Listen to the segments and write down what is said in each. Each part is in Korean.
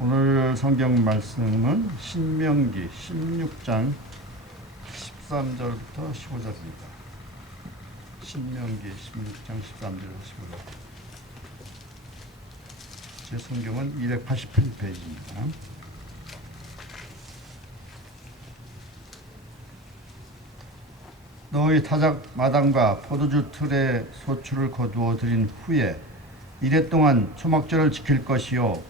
오늘 성경 말씀은 신명기 16장 13절부터 15절입니다. 신명기 16장 13절부터 15절. 제 성경은 288페이지입니다. 너희 타작 마당과 포도주 틀에 소출을 거두어 들인 후에 이래 동안 초막절을 지킬 것이요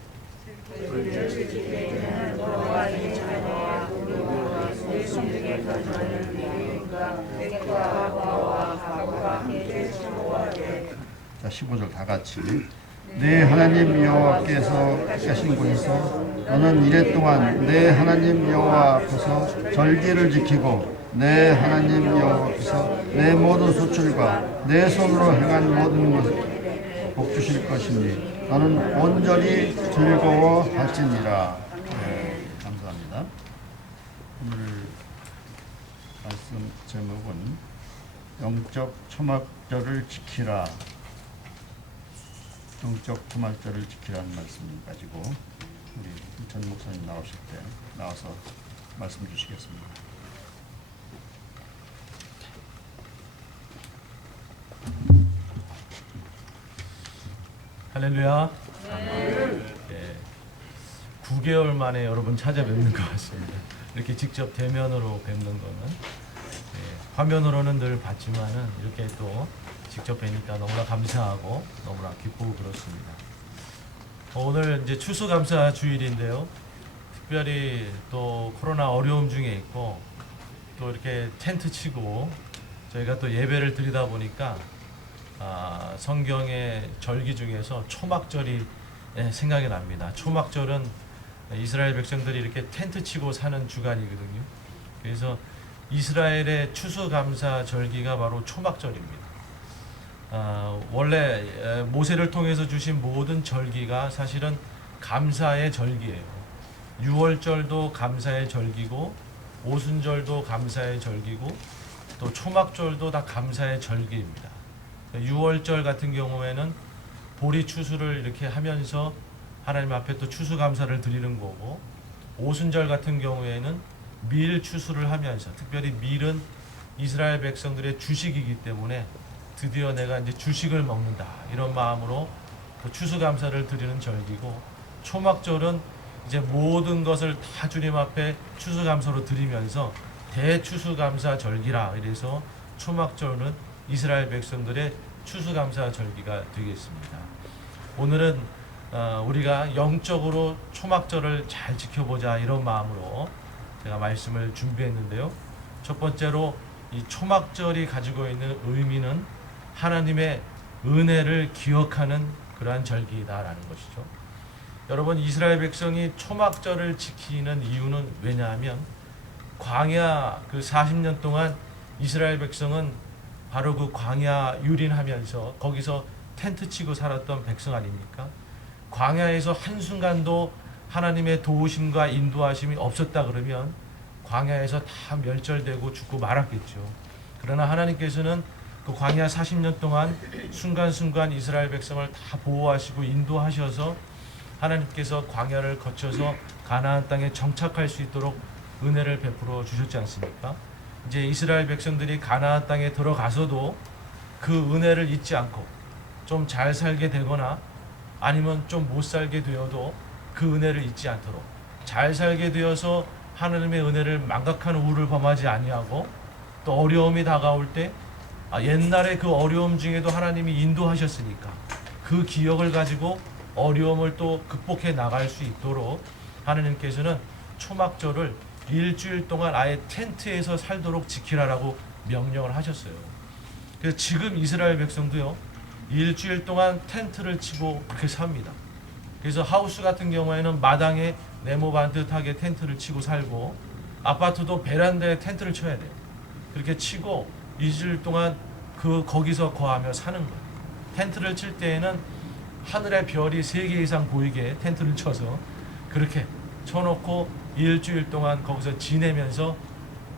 자, 15절 다 같이. 내 하나님 여호와께서 계신 곳에서 너는 이래 동안 내 하나님 여호와 앞에서 절기를 지키고 내 하나님 여호와께서 내 모든 소출과 내 손으로 행한 모든 것을 복 주실 것이니 너는 온전히 즐거워할지니라. 네, 감사합니다. 오늘 말씀 제목은 영적 초막절을 지키라. 영적 초막절을 지키라는 말씀을 가지고 우리 전 목사님 나오실 때 나와서 말씀 주시겠습니다. 할렐루야. 네, 9개월 만에 여러분 찾아뵙는 것 같습니다. 이렇게 직접 대면으로 뵙는 거는 화면으로는 늘 봤지만은 이렇게 또 직접 뵈니까 너무나 감사하고 너무나 기쁘고 그렇습니다. 오늘 이제 추수감사 주일인데요. 특별히 또 코로나 어려움 중에 있고 또 이렇게 텐트 치고 저희가 또 예배를 드리다 보니까 성경의 절기 중에서 초막절이 생각이 납니다. 초막절은 이스라엘 백성들이 이렇게 텐트 치고 사는 주간이거든요. 그래서 이스라엘의 추수감사 절기가 바로 초막절입니다. 원래 모세를 통해서 주신 모든 절기가 사실은 감사의 절기예요. 유월절도 감사의 절기고 오순절도 감사의 절기고 또 초막절도 다 감사의 절기입니다. 유월절 같은 경우에는 보리 추수를 이렇게 하면서 하나님 앞에 또 추수감사를 드리는 거고, 오순절 같은 경우에는 밀 추수를 하면서, 특별히 밀은 이스라엘 백성들의 주식이기 때문에 드디어 내가 이제 주식을 먹는다 이런 마음으로 추수감사를 드리는 절기고, 초막절은 이제 모든 것을 다 주님 앞에 추수감사로 드리면서 대추수감사 절기라. 그래서 초막절은 이스라엘 백성들의 추수감사 절기가 되겠습니다. 오늘은 우리가 영적으로 초막절을 잘 지켜보자 이런 마음으로 제가 말씀을 준비했는데요. 첫 번째로 이 초막절이 가지고 있는 의미는 하나님의 은혜를 기억하는 그러한 절기다라는 것이죠. 여러분, 이스라엘 백성이 초막절을 지키는 이유는 왜냐하면 광야 그 40년 동안 이스라엘 백성은 바로 그 광야 유린하면서 거기서 텐트 치고 살았던 백성 아닙니까? 광야에서 한순간도 하나님의 도우심과 인도하심이 없었다 그러면 광야에서 다 멸절되고 죽고 말았겠죠. 그러나 하나님께서는 그 광야 40년 동안 순간순간 이스라엘 백성을 다 보호하시고 인도하셔서 하나님께서 광야를 거쳐서 가나안 땅에 정착할 수 있도록 은혜를 베풀어 주셨지 않습니까? 이제 이스라엘 백성들이 가나안 땅에 들어가서도 그 은혜를 잊지 않고 좀 잘 살게 되거나 아니면 좀 못 살게 되어도 그 은혜를 잊지 않도록 잘 살게 되어서 하나님의 은혜를 망각하는 우를 범하지 아니하고, 또 어려움이 다가올 때 옛날에 그 어려움 중에도 하나님이 인도하셨으니까 그 기억을 가지고 어려움을 또 극복해 나갈 수 있도록 하나님께서는 초막절을 일주일 동안 아예 텐트에서 살도록 지키라라고 명령을 하셨어요. 그래서 지금 이스라엘 백성도요, 일주일 동안 텐트를 치고 그렇게 삽니다. 그래서 하우스 같은 경우에는 마당에 네모 반듯하게 텐트를 치고 살고, 아파트도 베란다에 텐트를 쳐야 돼요. 그렇게 치고 일주일 동안 거기서 거하며 사는 거예요. 텐트를 칠 때에는 하늘의 별이 3개 이상 보이게 텐트를 쳐서 그렇게 쳐놓고 일주일 동안 거기서 지내면서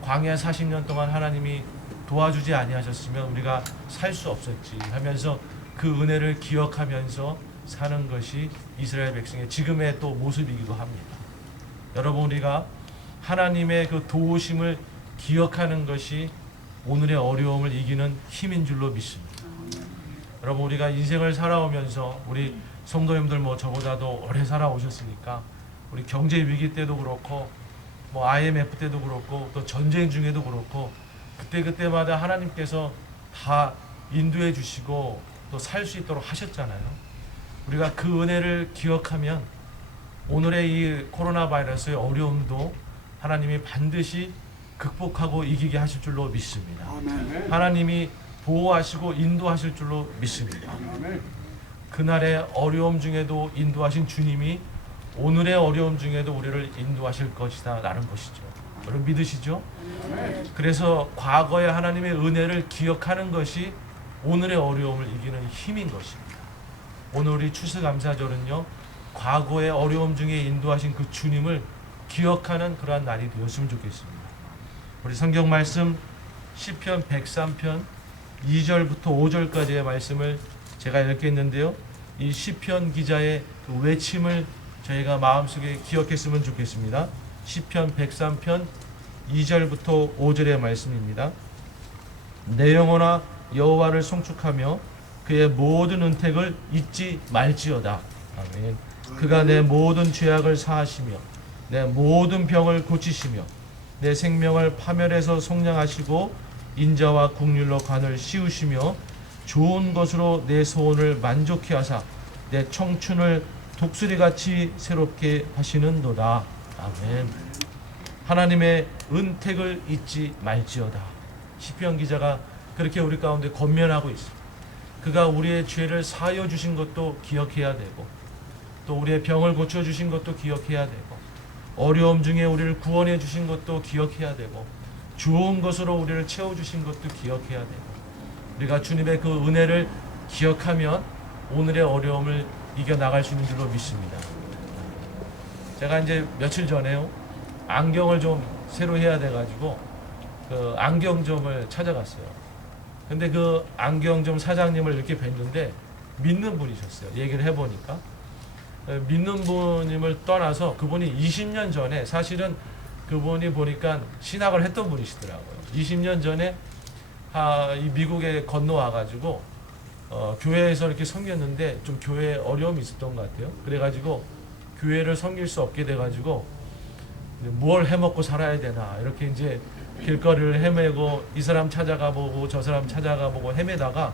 광야 40년 동안 하나님이 도와주지 아니하셨으면 우리가 살 수 없었지 하면서 그 은혜를 기억하면서 사는 것이 이스라엘 백성의 지금의 또 모습이기도 합니다. 여러분, 우리가 하나님의 그 도우심을 기억하는 것이 오늘의 어려움을 이기는 힘인 줄로 믿습니다. 여러분, 우리가 인생을 살아오면서 우리 성도님들 뭐 저보다도 오래 살아오셨으니까 우리 경제 위기 때도 그렇고 뭐 IMF 때도 그렇고 또 전쟁 중에도 그렇고 그때마다 하나님께서 다 인도해 주시고 또 살 수 있도록 하셨잖아요. 우리가 그 은혜를 기억하면 오늘의 이 코로나 바이러스의 어려움도 하나님이 반드시 극복하고 이기게 하실 줄로 믿습니다. 하나님이 보호하시고 인도하실 줄로 믿습니다. 그날의 어려움 중에도 인도하신 주님이 오늘의 어려움 중에도 우리를 인도하실 것이다 라는 것이죠. 여러분 믿으시죠? 그래서 과거의 하나님의 은혜를 기억하는 것이 오늘의 어려움을 이기는 힘인 것입니다. 오늘 우리 추수감사절은요, 과거의 어려움 중에 인도하신 그 주님을 기억하는 그러한 날이 되었으면 좋겠습니다. 우리 성경 말씀 시편 103편 2절부터 5절까지의 말씀을 제가 읽겠는데요. 이 시편 기자의 그 외침을 저희가 마음속에 기억했으면 좋겠습니다. 시편 103편 2절부터 5절의 말씀입니다. 내 영혼아 여호와를 송축하며 그의 모든 은택을 잊지 말지어다. 아멘. 그가 내 모든 죄악을 사하시며 내 모든 병을 고치시며 내 생명을 파멸해서 속량하시고 인자와 국률로 관을 씌우시며 좋은 것으로 내 소원을 만족케 하사 내 청춘을 독수리같이 새롭게 하시는도다. 아멘. 하나님의 은택을 잊지 말지어다. 시편 기자가 그렇게 우리 가운데 권면하고 있습니다. 그가 우리의 죄를 사하여 주신 것도 기억해야 되고 또 우리의 병을 고쳐주신 것도 기억해야 되고 어려움 중에 우리를 구원해 주신 것도 기억해야 되고 좋은 것으로 우리를 채워주신 것도 기억해야 되고 우리가 주님의 그 은혜를 기억하면 오늘의 어려움을 이겨나갈 수 있는 줄로 믿습니다. 제가 이제 며칠 전에요, 안경을 좀 새로 해야 돼가지고 그 안경점을 찾아갔어요. 근데 그 안경점 사장님을 이렇게 뵀는데 믿는 분이셨어요. 얘기를 해보니까 믿는 분임을 떠나서 그분이 20년 전에 사실은 그분이 보니까 신학을 했던 분이시더라고요. 20년 전에 이 미국에 건너와가지고 교회에서 이렇게 섬겼는데 좀 교회에 어려움이 있었던 것 같아요. 그래가지고 교회를 섬길 수 없게 돼가지고 뭘 해먹고 살아야 되나 이렇게 이제 길거리를 헤매고 이 사람 찾아가 보고 저 사람 찾아가 보고 헤매다가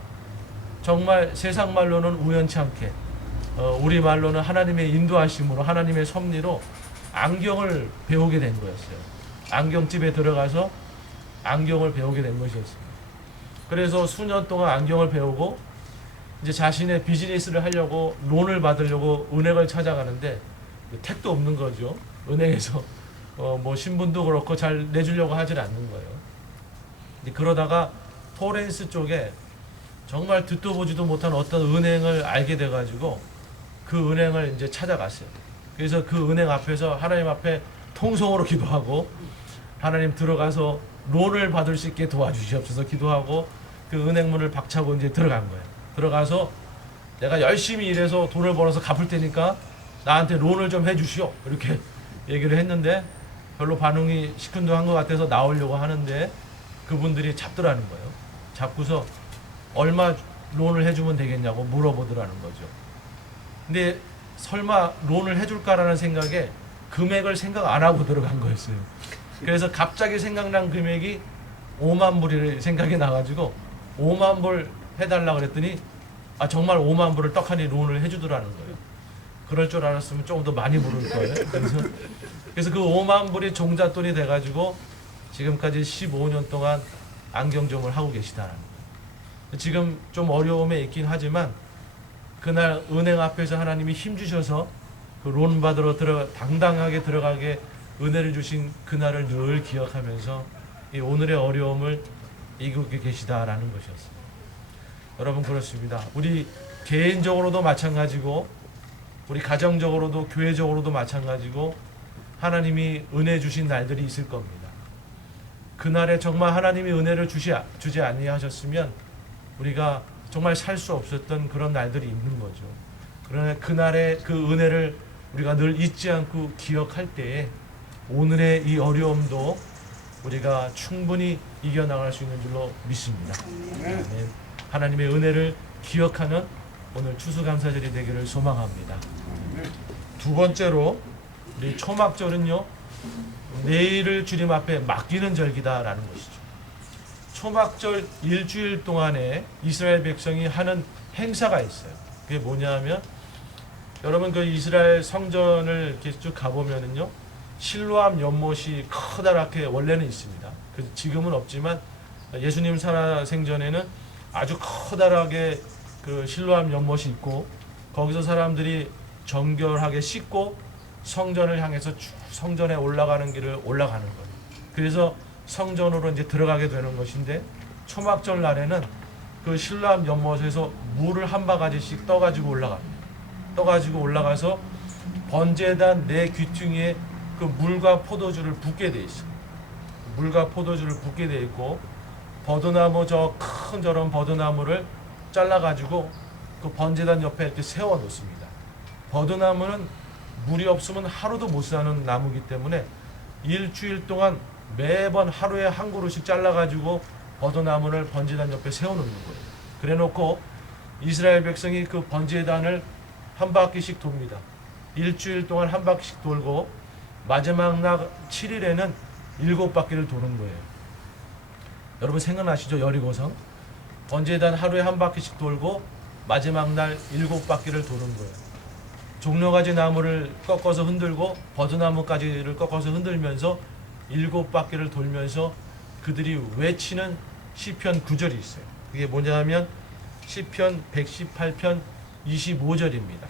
정말 세상 말로는 우연치 않게 우리 말로는 하나님의 인도하심으로 하나님의 섭리로 안경을 배우게 된 거였어요. 안경집에 들어가서 안경을 배우게 된 것이었습니다. 그래서 수년 동안 안경을 배우고 이제 자신의 비즈니스를 하려고 론을 받으려고 은행을 찾아가는데 택도 없는 거죠. 은행에서 뭐 신분도 그렇고 잘 내주려고 하질 않는 거예요. 그러다가 토렌스 쪽에 정말 듣도 보지도 못한 어떤 은행을 알게 돼가지고 그 은행을 이제 찾아갔어요. 그래서 그 은행 앞에서 하나님 앞에 통성으로 기도하고 하나님 들어가서 론을 받을 수 있게 도와주시옵소서 기도하고 그 은행 문을 박차고 이제 들어간 거예요. 들어가서 내가 열심히 일해서 돈을 벌어서 갚을 테니까 나한테 론을 좀 해주시오 이렇게 얘기를 했는데 별로 반응이 시큰둥한 것 같아서 나오려고 하는데 그분들이 잡더라는 거예요. 잡고서 얼마 론을 해주면 되겠냐고 물어보더라는 거죠. 근데 설마 론을 해줄까라는 생각에 금액을 생각 안 하고 들어간 거였어요. 그래서 갑자기 생각난 금액이 5만 불이 생각이 나가지고 5만 불 해달라 그랬더니 정말 5만 불을 떡하니 론을 해주더라는 거예요. 그럴 줄 알았으면 조금 더 많이 부를 거예요. 그래서 그 5만 불이 종잣돈이 돼가지고 지금까지 15년 동안 안경점을 하고 계시다는 거예요. 지금 좀 어려움에 있긴 하지만 그날 은행 앞에서 하나님이 힘주셔서 그 론 받으러 당당하게 들어가게 은혜를 주신 그날을 늘 기억하면서 이 오늘의 어려움을 이기고 계시다라는 것이었습니다. 여러분 그렇습니다. 우리 개인적으로도 마찬가지고 우리 가정적으로도 교회적으로도 마찬가지고 하나님이 은혜 주신 날들이 있을 겁니다. 그날에 정말 하나님이 은혜를 주지 아니하셨으면 우리가 정말 살 수 없었던 그런 날들이 있는 거죠. 그러나 그날의 그 은혜를 우리가 늘 잊지 않고 기억할 때에 오늘의 이 어려움도 우리가 충분히 이겨나갈 수 있는 줄로 믿습니다. 아멘. 하나님의 은혜를 기억하는 오늘 추수감사절이 되기를 소망합니다. 두 번째로 우리 초막절은요, 내일을 주님 앞에 맡기는 절기다라는 것이죠. 초막절 일주일 동안에 이스라엘 백성이 하는 행사가 있어요. 그게 뭐냐면, 여러분 그 이스라엘 성전을 이렇게 쭉 가보면은요, 실로암 연못이 커다랗게 원래는 있습니다. 지금은 없지만 예수님 살아생전에는 아주 커다랗게 그 실로암 연못이 있고, 거기서 사람들이 정결하게 씻고 성전을 향해서 쭉 성전에 올라가는 길을 올라가는 거예요. 그래서 성전으로 이제 들어가게 되는 것인데, 초막절 날에는 그 실로암 연못에서 물을 한 바가지씩 떠가지고 올라갑니다. 떠가지고 올라가서 번제단 네 귀퉁이에 그 물과 포도주를 붓게 돼 있어요. 물과 포도주를 붓게 돼 있고, 버드나무, 저 큰 저런 버드나무를 잘라가지고 그 번제단 옆에 이렇게 세워 놓습니다. 버드나무는 물이 없으면 하루도 못 사는 나무이기 때문에 일주일 동안 매번 하루에 한 그루씩 잘라가지고 버드나무를 번제단 옆에 세워 놓는 거예요. 그래 놓고 이스라엘 백성이 그 번제단을 한 바퀴씩 돕니다. 일주일 동안 한 바퀴씩 돌고 마지막 날 7일에는 7바퀴를 도는 거예요. 여러분 생각나시죠? 여리고성 번제단 하루에 한 바퀴씩 돌고 마지막 날 7바퀴를 도는 거예요. 종려가지 나무를 꺾어서 흔들고 버드나무까지를 꺾어서 흔들면서 7바퀴를 돌면서 그들이 외치는 시편 9절이 있어요. 그게 뭐냐면 시편 118편 25절입니다.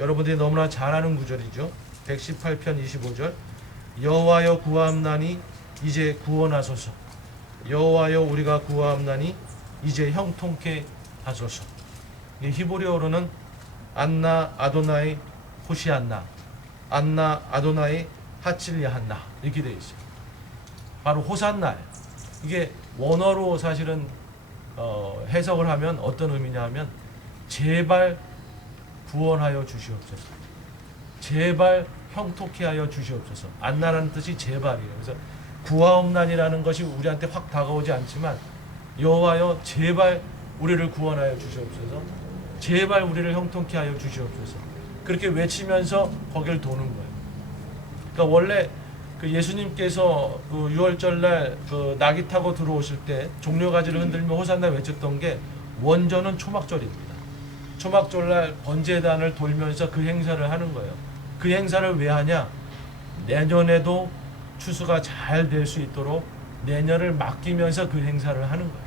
여러분들이 너무나 잘 아는 구절이죠. 118편 25절. 여호와여 구하옵나니 이제 구원하소서. 여호와여 우리가 구하옵나니 이제 형통케 하소서. 이 히브리어로는 안나 아도나이 호시안나, 안나 아도나이 하칠리한나 이렇게 되어 있어요. 바로 호산나예요. 이게 원어로 사실은 해석을 하면 어떤 의미냐 하면 제발 구원하여 주시옵소서. 제발 형통케 하여 주시옵소서. 안나라는 뜻이 제발이에요. 그래서 구하옵나니라는 것이 우리한테 확 다가오지 않지만, 여호와여 제발 우리를 구원하여 주시옵소서. 제발 우리를 형통케 하여 주시옵소서. 그렇게 외치면서 거기를 도는 거예요. 그러니까 원래 그 예수님께서 그 6월절 날 그 나귀 타고 들어오실 때 종려가지를 흔들며 호산나 외쳤던 게 원전은 초막절입니다. 초막절 날 번제단을 돌면서 그 행사를 하는 거예요. 그 행사를 왜 하냐? 내년에도 추수가 잘 될 수 있도록 내년을 맡기면서 그 행사를 하는 거예요.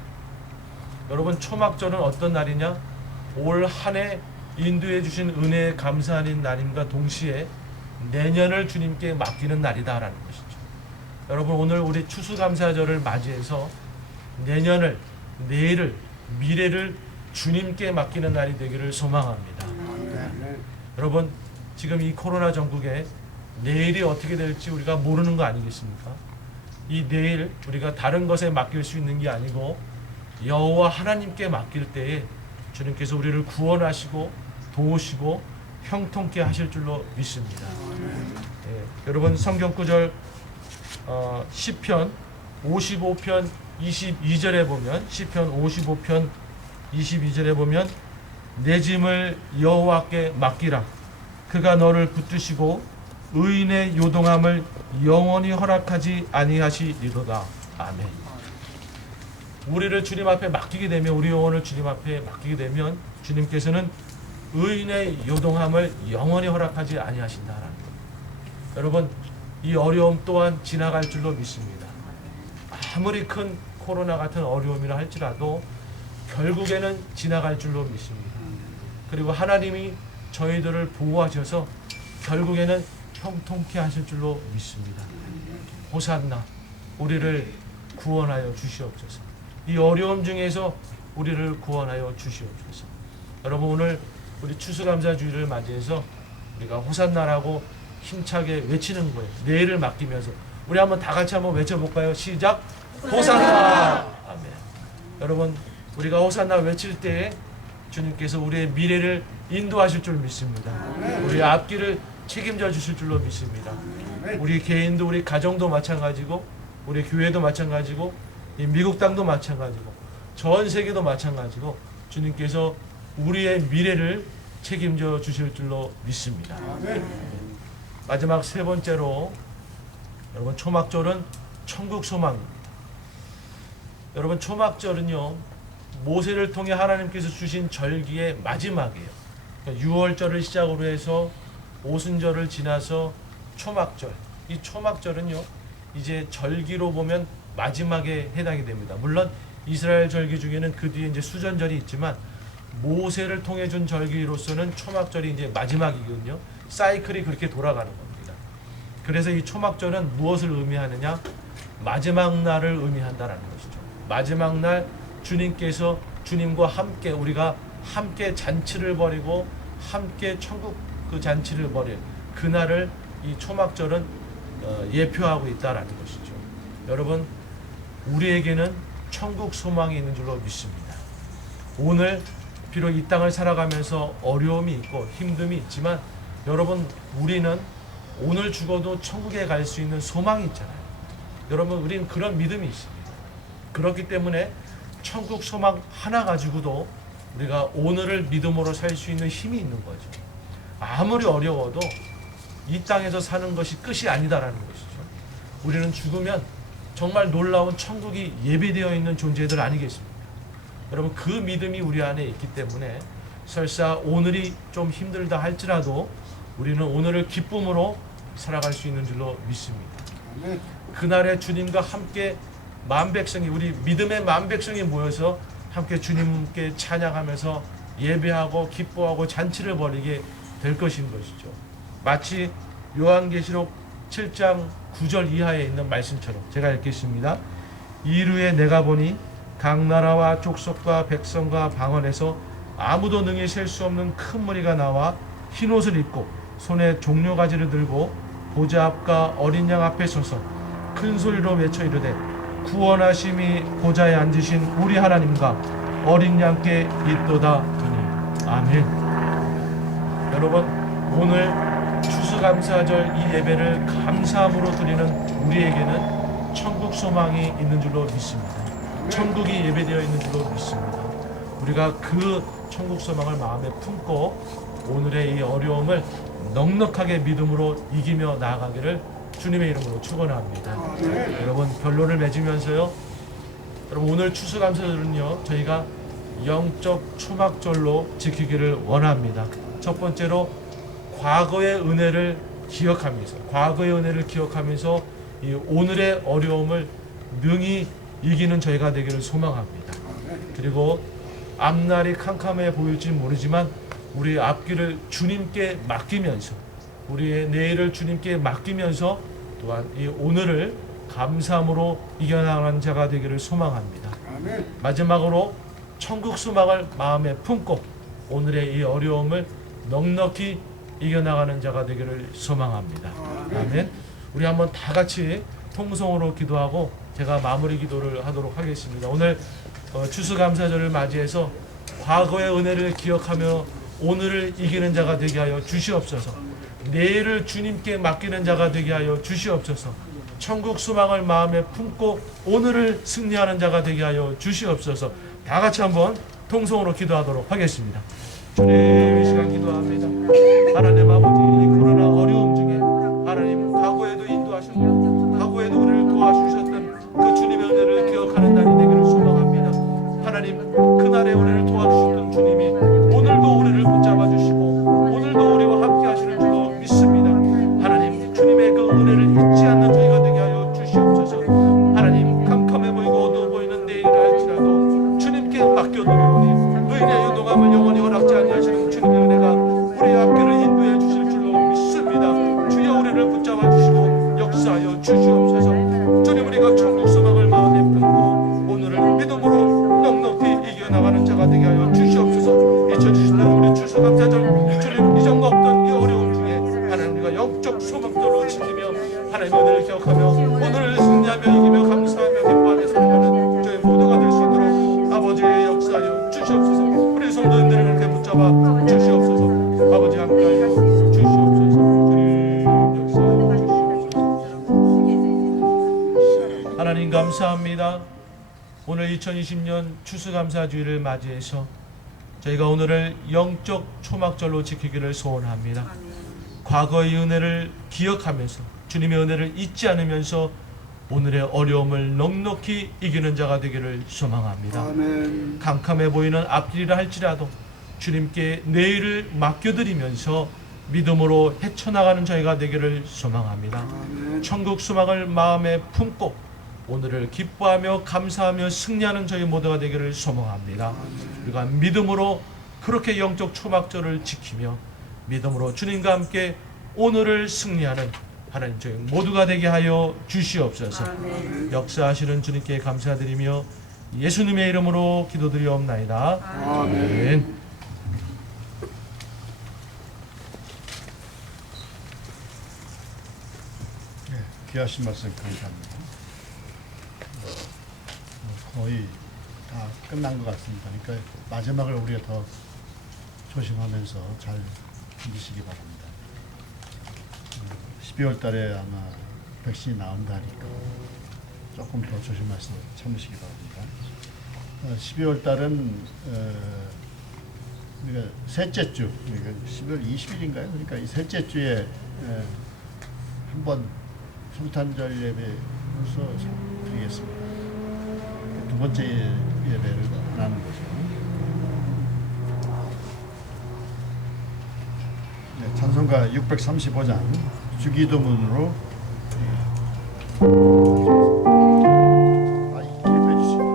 여러분 초막절은 어떤 날이냐? 올 한 해 인도해 주신 은혜에 감사하는 날임과 동시에 내년을 주님께 맡기는 날이다라는 것이죠. 여러분 오늘 우리 추수감사절을 맞이해서 내년을, 내일을, 미래를 주님께 맡기는 날이 되기를 소망합니다. 여러분 지금 이 코로나 전국에 내일이 어떻게 될지 우리가 모르는 거 아니겠습니까? 이 내일 우리가 다른 것에 맡길 수 있는 게 아니고 여호와 하나님께 맡길 때에 주님께서 우리를 구원하시고 도우시고 형통케 하실 줄로 믿습니다. 여러분 성경 구절 시편 55편 22절에 보면, 시편 55편 22절에 보면 내 짐을 여호와께 맡기라. 그가 너를 붙드시고 의인의 요동함을 영원히 허락하지 아니하시리로다. 아멘. 우리를 주님 앞에 맡기게 되면, 우리 영혼을 주님 앞에 맡기게 되면 주님께서는 의인의 요동함을 영원히 허락하지 아니하신다라는 것. 여러분 이 어려움 또한 지나갈 줄로 믿습니다. 아무리 큰 코로나 같은 어려움이라 할지라도 결국에는 지나갈 줄로 믿습니다. 그리고 하나님이 저희들을 보호하셔서 결국에는 형통케 하실 줄로 믿습니다. 호산나, 우리를 구원하여 주시옵소서. 이 어려움 중에서 우리를 구원하여 주시옵소서. 여러분 오늘 우리 추수감사주일을 맞이해서 우리가 호산나라고 힘차게 외치는 거예요. 내일을 맡기면서 우리 한번 다 같이 한번 외쳐볼까요? 시작! 호산나! 아멘. 여러분 우리가 호산나 외칠 때에 주님께서 우리의 미래를 인도하실 줄 믿습니다. 우리의 앞길을 책임져 주실 줄로 믿습니다. 우리 개인도 우리 가정도 마찬가지고 우리 교회도 마찬가지고 이 미국 땅도 마찬가지고 전 세계도 마찬가지고 주님께서 우리의 미래를 책임져 주실 줄로 믿습니다. 마지막 세 번째로 여러분 초막절은 천국 소망입니다. 여러분 초막절은요 모세를 통해 하나님께서 주신 절기의 마지막이에요. 그러니까 6월절을 시작으로 해서 오순절을 지나서 초막절. 이 초막절은요 이제 절기로 보면 마지막에 해당이 됩니다. 물론 이스라엘 절기 중에는 그 뒤에 이제 수전절이 있지만 모세를 통해 준 절기로서는 초막절이 이제 마지막이거든요. 사이클이 그렇게 돌아가는 겁니다. 그래서 이 초막절은 무엇을 의미하느냐? 마지막 날을 의미한다라는 것이죠. 마지막 날 주님께서 주님과 함께 우리가 함께 잔치를 벌이고 함께 천국 그 잔치를 벌일 그날을 이 초막절은 예표하고 있다라는 것이죠. 여러분 우리에게는 천국 소망이 있는 줄로 믿습니다. 오늘 비록 이 땅을 살아가면서 어려움이 있고 힘듦이 있지만 여러분 우리는 오늘 죽어도 천국에 갈 수 있는 소망이 있잖아요. 여러분 우리는 그런 믿음이 있습니다. 그렇기 때문에 천국 소망 하나 가지고도 우리가 오늘을 믿음으로 살 수 있는 힘이 있는 거죠. 아무리 어려워도 이 땅에서 사는 것이 끝이 아니다라는 것이죠. 우리는 죽으면 정말 놀라운 천국이 예비되어 있는 존재들 아니겠습니까? 여러분 그 믿음이 우리 안에 있기 때문에 설사 오늘이 좀 힘들다 할지라도 우리는 오늘을 기쁨으로 살아갈 수 있는 줄로 믿습니다. 그날에 주님과 함께 만백성이 우리 믿음의 만백성이 모여서 함께 주님께 찬양하면서 예배하고 기뻐하고 잔치를 벌이게 될 것인 것이죠. 마치 요한계시록 7장 9절 이하에 있는 말씀처럼 제가 읽겠습니다. 이르에 내가 보니 각 나라와 족속과 백성과 방언에서 아무도 능히 셀 수 없는 큰 무리가 나와 흰 옷을 입고 손에 종려가지를 들고 보좌 앞과 어린 양 앞에 서서 큰 소리로 외쳐 이르되 구원하심이 보좌에 앉으신 우리 하나님과 어린 양께 있도다 하니 아멘. 여러분 오늘 추수감사절 이 예배를 감사함으로 드리는 우리에게는 천국 소망이 있는 줄로 믿습니다. 천국이 예배되어 있는 줄로 믿습니다. 우리가 그 천국 소망을 마음에 품고 오늘의 이 어려움을 넉넉하게 믿음으로 이기며 나아가기를 주님의 이름으로 축원합니다. 여러분 결론을 맺으면서요. 여러분 오늘 추수감사절은요 저희가 영적 초막절로 지키기를 원합니다. 첫 번째로 과거의 은혜를 기억하면서 이 오늘의 어려움을 능히 이기는 저희가 되기를 소망합니다. 그리고 앞날이 캄캄해 보일지 모르지만 우리의 앞길을 주님께 맡기면서 우리의 내일을 주님께 맡기면서 또한 이 오늘을 감사함으로 이겨나가는 자가 되기를 소망합니다. 마지막으로 천국 소망을 마음에 품고 오늘의 이 어려움을 넉넉히 이겨나가는 자가 되기를 소망합니다. 아멘. 우리 한번 다 같이 통성으로 기도하고 제가 마무리 기도를 하도록 하겠습니다. 오늘 추수감사절을 맞이해서 과거의 은혜를 기억하며 오늘을 이기는 자가 되게 하여 주시옵소서. 내일을 주님께 맡기는 자가 되게 하여 주시옵소서. 천국 소망을 마음에 품고 오늘을 승리하는 자가 되게 하여 주시옵소서. 다 같이 한번 통성으로 기도하도록 하겠습니다. 주님 이 시간 기도합니다. 하나님 아버지 이 코로나 어려움 중에 하나님 과거에도 인도하셨고 과거에도 우리를 도와주셨던 그 주님의 은혜를 기억하는 날이 되기를 소망합니다. 하나님 그날의 은혜를 도와주셨던 주님이 오늘도 우리를 붙잡아 주시고 오늘도 우리와 함께 하시는 줄로 믿습니다. 하나님 주님의 그 은혜를 잊지 않는 저희가 되게 하여 주시옵소서. 하나님 캄캄해 보이고 어두워 보이는 내일을 할지라도 주님께 맡겨드리오니 의인의 유동함을 영원히 허락지 아니하시는 주님의 은혜가 우리의 앞길을 인도해 주실 줄로 믿습니다. 하나님 감사합니다. 오늘 2020년 추수감사주의를 맞이해서 저희가 오늘을 영적 초막절로 지키기를 소원합니다. 과거의 은혜를 기억하면서 주님의 은혜를 잊지 않으면서 오늘의 어려움을 넉넉히 이기는 자가 되기를 소망합니다. 아멘. 캄캄해 보이는 앞길이라 할지라도 주님께 내일을 맡겨드리면서 믿음으로 헤쳐나가는 저희가 되기를 소망합니다. 아멘. 천국 소망을 마음에 품고 오늘을 기뻐하며 감사하며 승리하는 저희 모두가 되기를 소망합니다. 우리가 믿음으로 그렇게 영적 초막절을 지키며 믿음으로 주님과 함께 오늘을 승리하는 하나님 저희 모두가 되게 하여 주시옵소서. 아멘. 역사하시는 주님께 감사드리며 예수님의 이름으로 기도드리옵나이다. 아멘. 귀하신 말씀 감사합니다. 거의 다 끝난 것 같습니다. 그러니까 마지막을 우리가 더 조심하면서 잘 믿으시기 바랍니다. 12월 달에 아마 백신이 나온다니까 조금 더 조심해서 참으시기 바랍니다. 12월 달은 우리가 셋째 주, 그러니까 12월 20일인가요? 그러니까 이 셋째 주에 한번 성탄절 예배로서 드리겠습니다. 두 번째 예배를 나누는 거죠. 네, 찬송가 635장 주기도문으로 기도해 주시죠.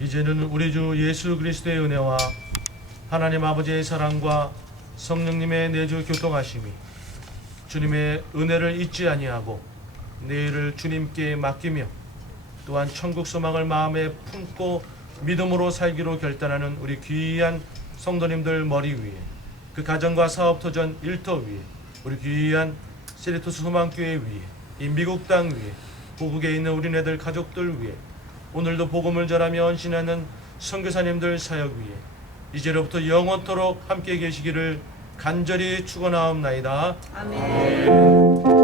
이제는 우리 주 예수 그리스도의 은혜와 하나님 아버지의 사랑과 성령님의 내주 교통하심이 주님의 은혜를 잊지 아니하고 내일을 주님께 맡기며 또한 천국 소망을 마음에 품고 믿음으로 살기로 결단하는 우리 귀한 성도님들 머리 위에 그 가정과 사업터전 일터 위에 우리 귀한 세리토스 소망교회 위에 이 미국 땅 위에 고국에 있는 우리네들 가족들 위에 오늘도 복음을 전하며 헌신하는 선교사님들 사역 위에 이제로부터 영원토록 함께 계시기를 간절히 축원하옵나이다. 아멘.